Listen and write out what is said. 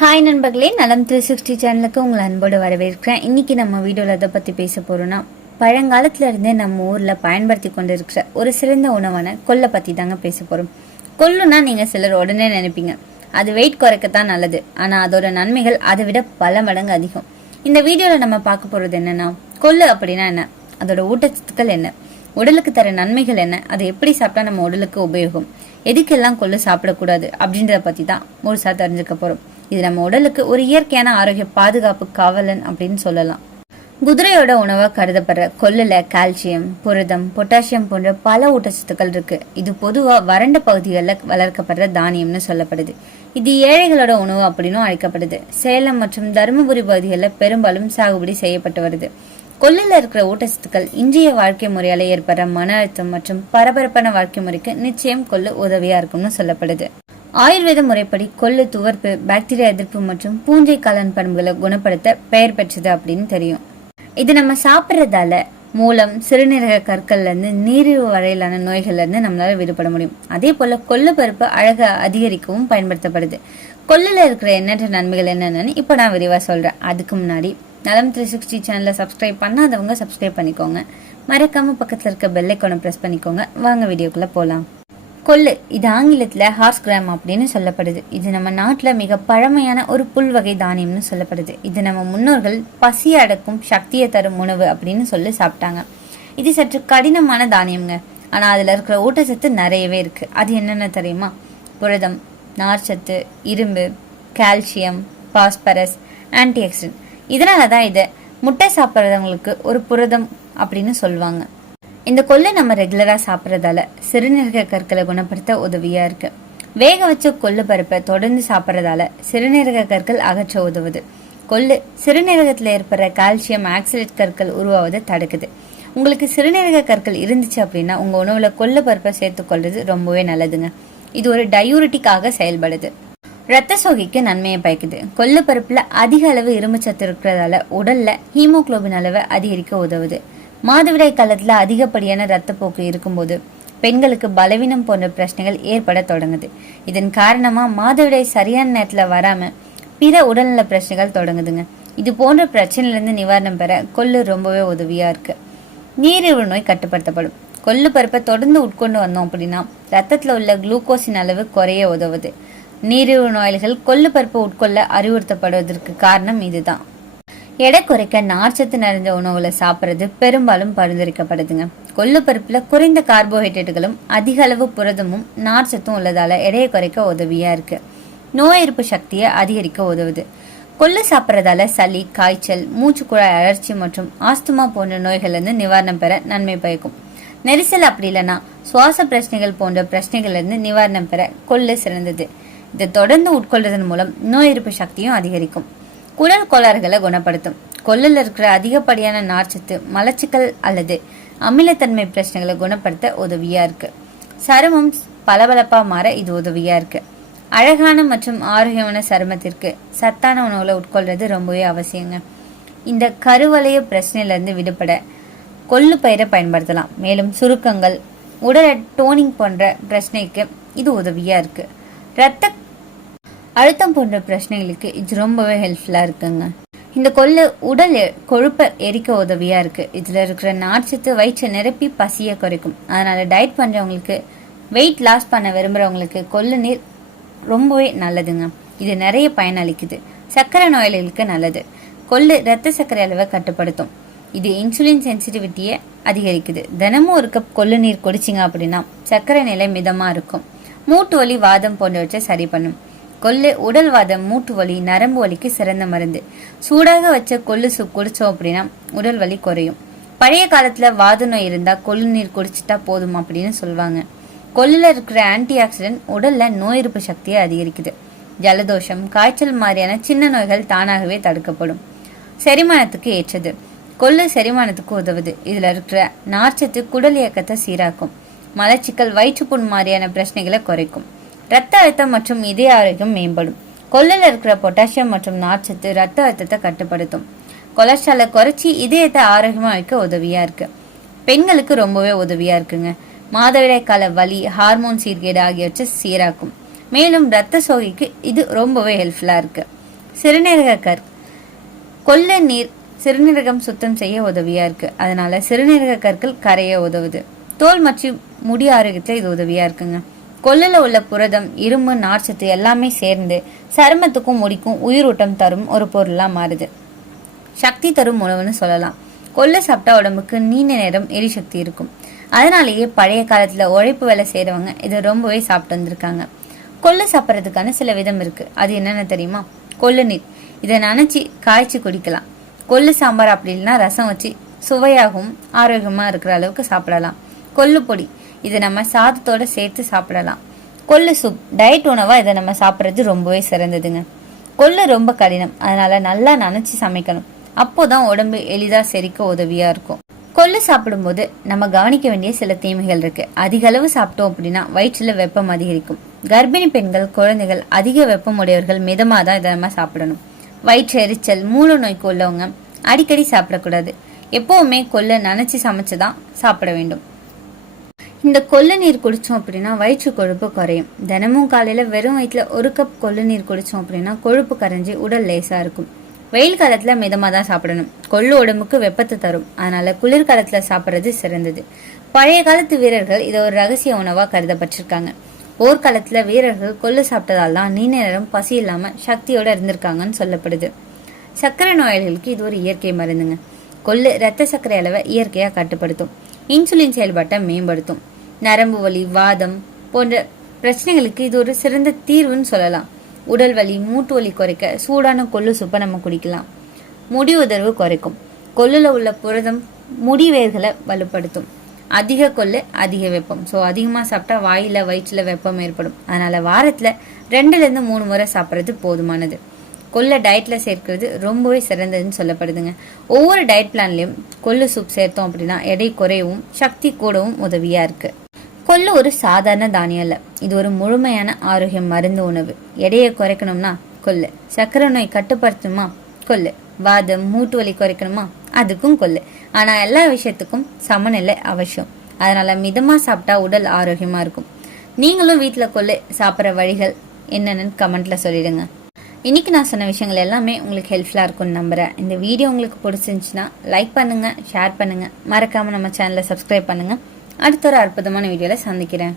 Hi நண்பர்களே. நலம் three sixty சேனலுக்கு உங்களை அன்போடு வரவேற்கிறேன். இன்றைக்கி நம்ம வீடியோவில் எதை பற்றி பேச போகிறோம்னா பழங்காலத்துலேருந்தே நம்ம ஊரில் பயன்படுத்தி கொண்டு இருக்கிற ஒரு சிறந்த உணவான கொல்லை பற்றி தாங்க பேச போகிறோம் கொல்லுன்னா நீங்கள் சிலர் உடனே நினைப்பீங்க அது வெயிட் குறைக்கத்தான் நல்லது. ஆனால் அதோட நன்மைகள் அதை விட பல மடங்கு அதிகம். இந்த வீடியோவில் நம்ம பார்க்க போகிறது என்னென்னா கொள்ளு அப்படின்னா என்ன? அதோட ஊட்டச்சத்துக்கள் என்ன? உடலுக்கு தர நன்மைகள் என்ன? அதை எப்படி சாப்பிட்டா நம்ம உடலுக்கு உபயோகம்? எதுக்கெல்லாம் கொள்ளு சாப்பிடக்கூடாது அப்படின்றத பற்றி தான் முழுசாக தெரிஞ்சுக்க போகிறோம் இது நம்ம உடலுக்கு ஒரு இயற்கையான ஆரோக்கிய பாதுகாப்பு காவலன் அப்படின்னு சொல்லலாம். குதிரையோட உணவா கருதப்படுற கொல்லுல கால்சியம் புரதம் பொட்டாசியம் போன்ற பல ஊட்டச்சத்துக்கள் இருக்கு. இது பொதுவா வறண்ட பகுதிகளில் வளர்க்கப்படுற தானியம்னு சொல்லப்படுது. இது ஏழைகளோட உணவு அப்படின்னும் அழைக்கப்படுது. சேலம் மற்றும் தருமபுரி பகுதிகளில் பெரும்பாலும் சாகுபடி செய்யப்பட்டு வருது. கொல்லுல இருக்கிற ஊட்டச்சத்துக்கள் இன்றைய வாழ்க்கை முறையால ஏற்படுற மன அழுத்தம் மற்றும் பரபரப்பான வாழ்க்கை முறைக்கு நிச்சயம் கொள்ளு உதவியா இருக்கும்னு சொல்லப்படுது. ஆயுர்வேத முறைப்படி கொள்ளு துவர்ப்பு பாக்டீரியா எதிர்ப்பு மற்றும் பூஞ்சை கலன் பண்புகளை குணப்படுத்த பெயர் பெற்றது அப்படின்னு தெரியும். இது நம்ம சாப்பிட்றதால மூலம் சிறுநீரக கற்கள்ல இருந்து நீரிழிவு வரையிலான நோய்கள்ல இருந்து நம்மளால விடுபட முடியும். அதே போல கொள்ளு பருப்பு அழக அதிகரிக்கவும் பயன்படுத்தப்படுது. கொள்ளுல இருக்கிற எண்ணற்ற நன்மைகள் என்னென்னு இப்போ நான் விரிவா சொல்றேன். அதுக்கு முன்னாடி நலம் த்ரீ சிக்ஸ்டி சேனலை சப்ஸ்கிரைப் பண்ணாதவங்க சப்ஸ்கிரைப் பண்ணிக்கோங்க. மறக்காம பக்கத்துல இருக்க பெல்லைக்கோனை ப்ரெஸ் பண்ணிக்கோங்க. வாங்க வீடியோக்குள்ள போலாம். கொள்ளு. இது ஆங்கிலத்தில் ஹார்ஸ் கிராம் அப்படின்னு சொல்லப்படுது. இது நம்ம நாட்டில் மிக பழமையான ஒரு புல் வகை தானியம்னு சொல்லப்படுது. இது நம்ம முன்னோர்கள் பசி அடக்கும் சக்தியை தரும் உணவு அப்படின்னு சொல்லி சாப்பிட்டாங்க. இது சற்று கடினமான தானியம்ங்க. ஆனால் அதில் இருக்கிற ஊட்டச்சத்து நிறையவே இருக்கு. அது என்னென்ன தெரியுமா? புரதம் நார்ச்சத்து இரும்பு கால்சியம் பாஸ்பரஸ் ஆன்டிஆக்சிடென்ட். இதனால தான் இதை முட்டை சாப்பிட்றவங்களுக்கு ஒரு புரதம் அப்படின்னு சொல்லுவாங்க. இந்த கொள்ளை நம்ம ரெகுலராக சாப்பிட்றதால சிறுநீரக கற்களை குணப்படுத்த உதவியாக இருக்கு. வேக வச்ச கொள்ளு பருப்பை தொடர்ந்து சாப்பிட்றதால சிறுநீரக கற்கள் அகற்ற உதவுது. கொள்ளு சிறுநீரகத்தில் ஏற்படுற கால்சியம் ஆக்சிலேட் கற்கள் உருவாவதை தடுக்குது. உங்களுக்கு சிறுநீரக கற்கள் இருந்துச்சு அப்படின்னா உங்கள் உணவில் கொள்ளு பருப்பை சேர்த்துக்கொள்வது ரொம்பவே நல்லதுங்க. இது ஒரு டயூரிட்டிக்காக செயல்படுது. ரத்த சோகைக்கு நன்மையை பயக்குது. கொள்ளு பருப்பில் அதிக அளவு இரும்பு சத்து இருக்கிறதால உடலில் ஹீமோகுளோபின் அளவை அதிகரிக்க உதவுது. மாதவிடாய் காலத்தில் அதிகப்படியான ரத்தப்போக்கு இருக்கும்போது பெண்களுக்கு பலவீனம் போன்ற பிரச்சனைகள் ஏற்பட தொடங்குது. இதன் காரணமாக மாதவிடாய் சரியான நேரத்தில் வராமல் பிற உடல்நல பிரச்சனைகள் தொடங்குதுங்க. இது போன்ற பிரச்சனையிலேருந்து நிவாரணம் பெற கொள்ளு ரொம்பவே உதவியாக இருக்கு. நீரிழிவு நோய் கட்டுப்படுத்தப்படும். கொள்ளு பருப்பை தொடர்ந்து உட்கொண்டு வந்தோம் அப்படின்னா ரத்தத்தில் உள்ள குளுக்கோஸின் அளவு குறைய உதவுது. நீரிழிவு நோயாளிகள் கொள்ளு பருப்பை உட்கொள்ள அறிவுறுத்தப்படுவதற்கு காரணம் இதுதான். எடை குறைக்க நார்ச்சத்து நிறைந்த உணவுகளை சாப்பிட்றது பெரும்பாலும் பரிந்துரைக்கப்படுதுங்க. கொள்ளு குறைந்த கார்போஹைட்ரேட்டுகளும் அதிக அளவு புரதமும் நார்ச்சத்தும் உள்ளதால எடையை குறைக்க உதவியா இருக்கு. நோய் எதிர்ப்பு சக்தியை அதிகரிக்க உதவுது. கொள்ளு சாப்பிட்றதால சளி காய்ச்சல் மூச்சுக்குழாய் அழற்சி மற்றும் ஆஸ்துமா போன்ற நோய்கள்லேருந்து நிவாரணம் பெற நன்மை பயக்கும். நெரிசல் அப்படி இல்லைன்னா சுவாச பிரச்சனைகள் போன்ற பிரச்சனைகள்லேருந்து நிவாரணம் பெற கொள்ளு சிறந்தது. இதை தொடர்ந்து உட்கொள்வதன் மூலம் நோய் எதிர்ப்பு சக்தியும் அதிகரிக்கும். குடல் கோளாறுகளை குணப்படுத்தும். கொள்ளில் இருக்கிற அதிகப்படியான நார்ச்சத்து மலச்சிக்கல் அல்லது அமிலத்தன்மை பிரச்சனைகளை குணப்படுத்த உதவியா இருக்கு. சருமம் பளபளப்பா மாற இது உதவியா இருக்கு. அழகான மற்றும் ஆரோக்கியமான சருமத்திற்கு சத்தான உணவுகளை உட்கொள்றது ரொம்பவே அவசியங்க. இந்த கருவளைய பிரச்சனையிலேருந்து விடுபட கொள்ளு பயிரை பயன்படுத்தலாம். மேலும் சுருக்கங்கள் உடல் டோனிங் போன்ற பிரச்சனைக்கு இது உதவியா இருக்கு. ரத்த அழுத்தம் போன்ற பிரச்சனைகளுக்கு இது ரொம்பவே ஹெல்ப்ஃபுல்லாக இருக்குங்க. இந்த கொள்ளு உடல் எ- கொழுப்பை எரிக்க உதவியாக இருக்கு. இதில் இருக்கிற நார்ச்சத்து வயிற்றை நிரப்பி பசியை குறைக்கும். அதனால டயட் பண்ணுறவங்களுக்கு வெயிட் லாஸ் பண்ண விரும்புகிறவங்களுக்கு கொள்ளு நீர் ரொம்பவே நல்லதுங்க. இது நிறைய பயனளிக்குது சர்க்கரை நோயாளிகளுக்கு நல்லது. கொள்ளு ரத்த சர்க்கரை அளவை கட்டுப்படுத்தும். இது இன்சுலின் சென்சிட்டிவிட்டியை அதிகரிக்குது. தினமும் ஒரு கப் கொள்ளு நீர் குடிச்சிங்க அப்படின்னா சர்க்கரை நிலை மிதமாக இருக்கும். மூட்டு வலி வாதம் போன்றவற்றை சரி பண்ணும். கொள்ளு உடல்வாதம் மூட்டு வலி நரம்பு வலிக்கு சிறந்த மருந்து. சூடாக வச்ச கொள்ளு சூப் குடிச்சோம் அப்படின்னா உடல் வலி குறையும். பழைய காலத்துல வாத நோய் இருந்தா கொள்ளு நீர் குடிச்சிட்டா போதும் அப்படின்னு சொல்லுவாங்க கொல்லுல இருக்கிற ஆன்டி ஆக்சிடென்ட் உடல்ல நோய் எதிர்ப்பு சக்தியை அதிகரிக்குது. ஜலதோஷம் காய்ச்சல் மாதிரியான சின்ன நோய்கள் தானாகவே தடுக்கப்படும். செரிமானத்துக்கு ஏற்றது. கொள்ளு செரிமானத்துக்கு உதவுது. இதுல இருக்கிற நார்ச்சத்து குடல் இயக்கத்தை சீராக்கும். மலச்சிக்கல் வயிற்றுப்புண் மாதிரியான பிரச்சனைகளை குறைக்கும். ரத்த அழுத்தம் மற்றும் இதய ஆரோக்கியம் மேம்படும். கொல்லில் இருக்கிற பொட்டாசியம் மற்றும் நார்ச்சத்து ரத்த அழுத்தத்தை கட்டுப்படுத்தும். கொலஸ்ட்ராலை குறைச்சி இதயத்தை ஆரோக்கியமாக வைக்க உதவியா இருக்கு. பெண்களுக்கு ரொம்பவே உதவியா இருக்குங்க. மாதவிடாய் கால வலி ஹார்மோன் சீர்கேடு ஆகியவற்றை சீராக்கும். மேலும் ரத்த சோகைக்கு இது ரொம்பவே ஹெல்ப்ஃபுல்லா இருக்கு. சிறுநீரக கற் கொள்ள நீர் சிறுநீரகம் சுத்தம் செய்ய உதவியா இருக்கு. அதனால சிறுநீரக கற்கள் கரைய உதவுது. தோல் மற்றும் முடி ஆரோக்கியத்தில் இது உதவியா இருக்குங்க. கொள்ளில் உள்ள புரதம் இரும்பு நார்ச்சத்து எல்லாமே சேர்ந்து சருமத்துக்கும் முடிக்கும் உயிரூட்டம் தரும் ஒரு பொருளாக மாறுது. சக்தி தரும் உணவுன்னு சொல்லலாம். கொள்ளு சாப்பிட்டா உடம்புக்கு நீண்ட நேரம் எரிசக்தி இருக்கும். அதனாலேயே பழைய காலத்தில் உழைப்பு வேலை செய்கிறவங்க இதை ரொம்பவே சாப்பிட்டு வந்திருக்காங்க. கொள்ளு சாப்பிட்றதுக்கான சில விதம் இருக்குது அது என்னென்ன தெரியுமா? கொள்ளு நீர். இதை நினச்சி காய்ச்சி குடிக்கலாம். கொள்ளு சாம்பார் அப்படி இல்லைன்னா ரசம் வச்சு சுவையாகவும் ஆரோக்கியமாக இருக்கிற அளவுக்கு சாப்பிடலாம். கொல்லுப்பொடி பொடி. இதை நம்ம சாதத்தோட சேர்த்து சாப்பிடலாம். கொள்ளு சூப் டயட் உணவாக இதை நம்ம சாப்பிட்றது ரொம்பவே சிறந்ததுங்க. கொள்ளு ரொம்ப கடினம் அதனால நல்லா நனைச்சி சமைக்கணும். அப்போதான் உடம்பு எளிதாக செரிக்க உதவியாக இருக்கும். கொள்ளு சாப்பிடும்போது நம்ம கவனிக்க வேண்டிய சில தீமைகள் இருக்கு. அதிக அளவு சாப்பிட்டோம் அப்படின்னா வயிற்றில் வெப்பம் அதிகரிக்கும். கர்ப்பிணி பெண்கள் குழந்தைகள் அதிக வெப்பம் உடையவர்கள் மிதமாக தான் இதை நம்ம சாப்பிடணும். வயிற்று எரிச்சல் மூல நோய்க்கு உள்ளவங்க அடிக்கடி சாப்பிடக்கூடாது. எப்பவுமே கொள்ளை சமைச்சி தான் சாப்பிட வேண்டும். இந்த கொள்ளு நீர் குடித்தோம் அப்படின்னா வயிற்று கொழுப்பு குறையும். தினமும் காலையில் வெறும் வயிற்றுல ஒரு கப் கொள்ளு நீர் குடித்தோம் அப்படின்னா கொழுப்பு கரைஞ்சி உடல் லேசாக இருக்கும். வெயில் காலத்தில் மிதமாக தான் சாப்பிடணும். கொள்ளு உடம்புக்கு வெப்பத்தை தரும். அதனால குளிர்காலத்தில் சாப்பிட்றது சிறந்தது. பழைய காலத்து வீரர்கள் இதை ஒரு ரகசிய உணவாக கருதப்பட்டிருக்காங்க. போர்க்காலத்தில் வீரர்கள் கொள்ளு சாப்பிட்டதால் தான் நீண்ட நேரம் பசி இல்லாமல் சக்தியோடு இருந்திருக்காங்கன்னு சொல்லப்படுது. சர்க்கரை நோயாளிகளுக்கு இது ஒரு இயற்கை மருந்துங்க. கொள்ளு ரத்த சர்க்கரை அளவை இயற்கையாக கட்டுப்படுத்தும். இன்சுலின் செயல்பாட்டை மேம்படுத்தும். நரம்பு வலி வாதம் போன்ற பிரச்சனைகளுக்கு இது ஒரு சிறந்த தீர்வுன்னு சொல்லலாம். உடல் வலி மூட்டு வலி குறைக்க சூடான கொள்ளு சூப்பை நம்ம குடிக்கலாம். முடி உதர்வு குறைக்கும். கொள்ளுல உள்ள புரதம் முடி வேர்களை வலுப்படுத்தும். அதிக கொள்ளு அதிக வெப்பம். ஸோ அதிகமாக சாப்பிட்டா வாயில வயிற்றில் வெப்பம் ஏற்படும். அதனால வாரத்தில் ரெண்டுலேருந்து மூணு முறை சாப்பிட்றது போதுமானது. கொல்லை டயட்டில் சேர்க்கிறது ரொம்பவே சிறந்ததுன்னு சொல்லப்படுதுங்க. ஒவ்வொரு டயட் பிளான்லயும் கொள்ளு சூப் சேர்த்தோம் அப்படின்னா எடை குறையவும் சக்தி கூடவும் உதவியாக இருக்குது கொள்ளு ஒரு சாதாரண தானியம் இல்லை. இது ஒரு முழுமையான ஆரோக்கியம் மருந்து உணவு. எடையை குறைக்கணும்னா கொள்ளு சர்க்கரை நோய் கட்டுப்படுத்தணுமா கொள்ளு வாதம் மூட்டு வலி குறைக்கணுமா? அதுக்கும் கொள்ளு ஆனா எல்லா விஷயத்துக்கும் சமநிலை அவசியம். அதனால மிதமா சாப்பிட்டா உடல் ஆரோக்கியமா இருக்கும். நீங்களும் வீட்டில் கொள்ளு சாப்பிட்ற வழிகள் என்னென்னு கமெண்ட்ல சொல்லிடுங்க. இன்னைக்கு நான் சொன்ன விஷயங்கள் எல்லாமே உங்களுக்கு ஹெல்ப்ஃபுல்லாக இருக்கும்னு நம்புறேன். இந்த வீடியோ உங்களுக்கு பிடிச்சிருந்துச்சுன்னா லைக் பண்ணுங்க ஷேர் பண்ணுங்க. மறக்காம நம்ம சேனலை சப்ஸ்கிரைப் பண்ணுங்க. அடுத்த ஒரு அற்புதமான வீடியோவில் சந்திக்கிறேன்.